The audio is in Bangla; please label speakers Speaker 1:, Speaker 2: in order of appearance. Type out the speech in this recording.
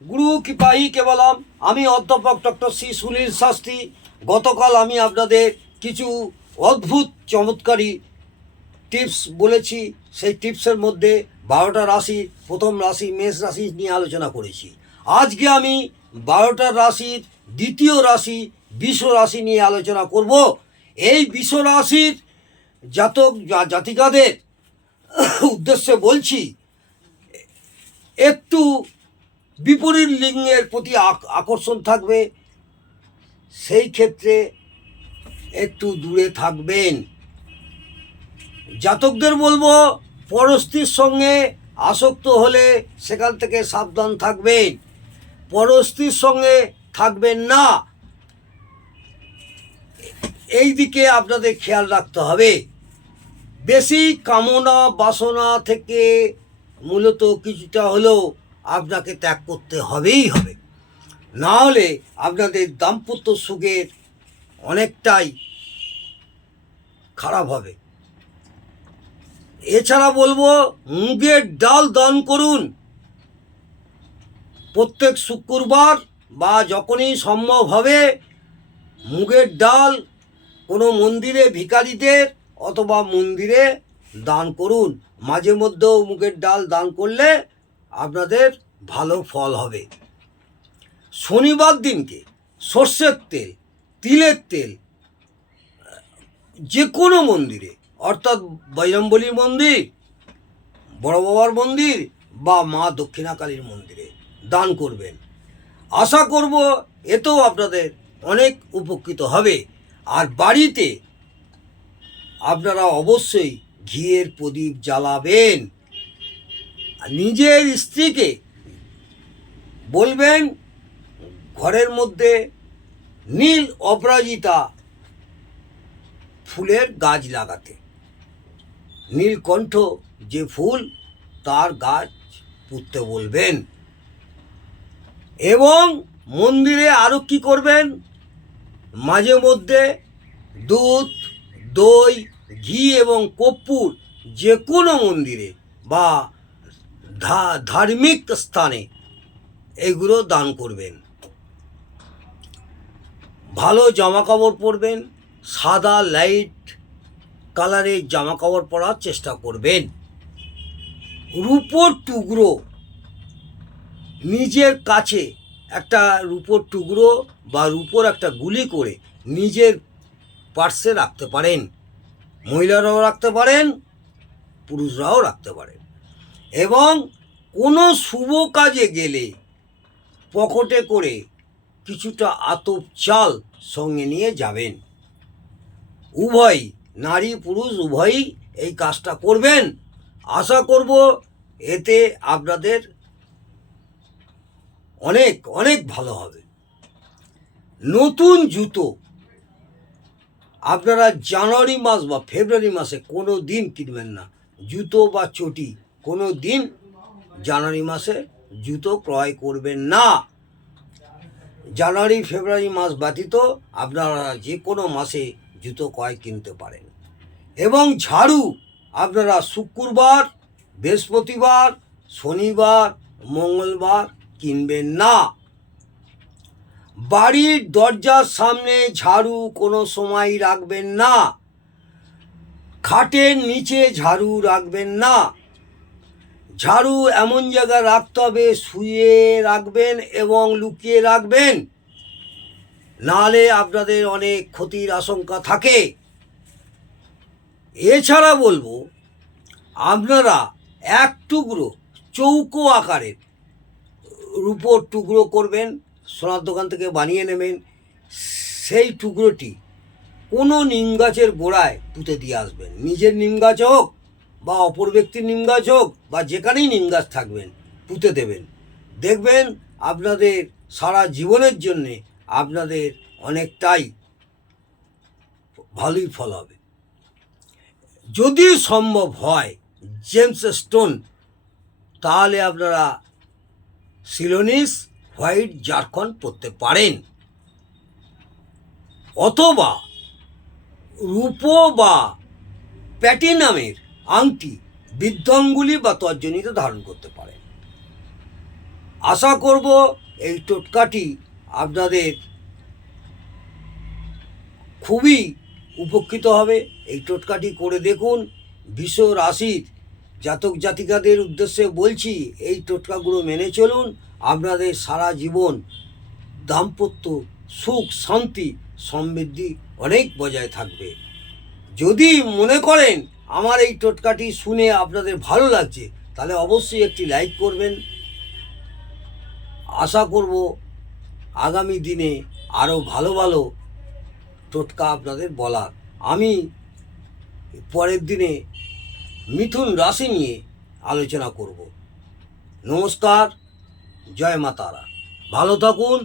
Speaker 1: গুরু কৃপাহি কেবলম। আমি অধ্যাপক ডক্টর শ্রী সুনীল শাস্ত্রী। গতকাল আমি আপনাদের কিছু অদ্ভুত, চমৎকারী টিপস বলেছি। সেই টিপসের মধ্যে বারোটা রাশি, প্রথম রাশি, মেষ রাশি নিয়ে আলোচনা করেছি। আজকে আমি বারোটা রাশির দ্বিতীয় রাশি, বিষ রাশি নিয়ে আলোচনা করব। এই বিষ রাশির জাতক জাতিকাদের উদ্দেশ্যে বলছি, একটু বিপরীত লিঙ্গের প্রতি আক- আকর্ষণ থাকবে। সেই ক্ষেত্রে একটু দূরে থাকবেন। জাতকদের বলব, পরস্ত্রীর সঙ্গে আসক্ত হলে সেখান থেকে সাবধান থাকবেন। পরস্ত্রীর সঙ্গে থাকবেন না। এই দিকে আপনাদের খেয়াল রাখতে হবে। বেশি কামনা বাসনা থেকে মূলত কিছুটা হলেও আপনাকে ত্যাগ করতে হবেই হবে। না হলে আপনাদের দাম্পত্য সুখের অনেকটাই খারাপ হবে। এছাড়া বলব, মুগের ডাল দান করুন। প্রত্যেক শুক্রবার বা যখনই সম্ভব হবে, মুগের ডাল কোনো মন্দিরে ভিখারিদের অথবা মন্দিরে দান করুন। মাঝে মধ্যেও মুগের ডাল দান করলে আপনাদের ভালো ফল হবে। শনিবার দিনকে সর্ষের তেল, তিলের তেল যে কোনো মন্দিরে, অর্থাৎ বজরঙ্গলির মন্দির, বড় বাবার মন্দির বা মা দক্ষিণাকালীর মন্দিরে দান করবেন। আশা করব এতেও আপনাদের অনেক উপকৃত হবে। আর বাড়িতে আপনারা অবশ্যই ঘিয়ের প্রদীপ জ্বালাবেন। নিজের স্ত্রীকে বলবেন, ঘরের মধ্যে নীল অপরাজিতা ফুলের গাছ লাগাতে। নীলকণ্ঠ যে ফুল, তার গাছ পুঁততে বলবেন। এবং মন্দিরে আরও কি করবেন? মাঝে মধ্যে দুধ, দই, ঘি এবং কর্পূর যে কোনো মন্দিরে বা ধার্মিক স্থানে এগুলো দান করবেন। ভালো জামা কাপড় পরবেন, সাদা লাইট কালারের জামা কাপড় পরার চেষ্টা করবেন। রূপোর টুকরো, নিজের কাছে একটা রূপোর টুকরো বা রূপোর একটা গুলি করে নিজের পার্সে রাখতে পারেন। মহিলারাও রাখতে পারেন, পুরুষরাও রাখতে পারেন। এবং কোনো শুভ কাজে গেলে পকেটে করে কিছুটা আতপ চাল সঙ্গে নিয়ে যাবেন। উভয় নারী পুরুষ উভয়ই এই কাজটা করবেন। আশা করব এতে আপনাদের অনেক অনেক ভালো হবে। নতুন জুতো আপনারা জানুয়ারি মাস বা ফেব্রুয়ারি মাসে কোনো দিন কিনবেন না। জুতো বা চটি কোনো দিন জানুয়ারি মাসে জুতো ক্রয় করবেন না। জানুয়ারি, ফেব্রুয়ারি মাস ব্যতীত আপনারা যে কোনো মাসে জুতো ক্রয় কিনতে পারেন। এবং ঝাড়ু আপনারা শুক্রবার, বৃহস্পতিবার, শনিবার, মঙ্গলবার কিনবেন না। বাড়ির দরজার সামনে ঝাড়ু কোনো সময় রাখবেন না। খাটের নিচে ঝাড়ু রাখবেন না। ঝাড়ু এমন জায়গায় রাখতে হবে, শুয়ে রাখবেন এবং লুকিয়ে রাখবেন। নাহলে আপনাদের অনেক ক্ষতির আশঙ্কা থাকে। এছাড়া বলব, আপনারা এক টুকরো চৌকো আকারের রূপোর টুকরো করবেন, সোনার দোকান থেকে বানিয়ে নেবেন। সেই টুকরোটি কোনো নিম গাছের গোড়ায় পুঁতে দিয়ে আসবেন। নিজের নিম গাছ হোক বা অপর ব্যক্তির নিম গাছ হোক বা যেখানেই নিম গাছ থাকবেন, পুঁতে দেবেন। দেখবেন আপনাদের সারা জীবনের জন্যে আপনাদের অনেকটাই ভালোই ফল হবে। যদি সম্ভব হয় জেমস স্টোন, তাহলে আপনারা সিলোনিস, হোয়াইট জারখন পরতে পারেন। অথবা রূপো বা প্যাটিনামের আংটি বৃদ্ধাঙ্গুলি বা তর্জনীতে ধারণ করতে পারেন আশা করব এই টোটকাটি আপনাদের খুবই উপকৃত হবে। এই টোটকাটি করে দেখুন বিশ্ব রাশির জাতক জাতিকাদের উদ্দেশ্যে বলছি, এই টোটকাগুলো মেনে চলুন, আপনাদের সারা জীবন দাম্পত্য সুখ, শান্তি, সমৃদ্ধি অনেক বজায় থাকবে। যদি মনে করেন আমার এই টোটকাটি শুনে আপনাদের ভালো লাগছে, তাহলে অবশ্যই একটি লাইক করবেন। আশা করব আগামী দিনে আরও ভালো ভালো টোটকা আপনাদের বলার। আমি পরের দিনে মিথুন রাশি নিয়ে আলোচনা করব। নমস্কার, জয় মাতারা ভালো থাকুন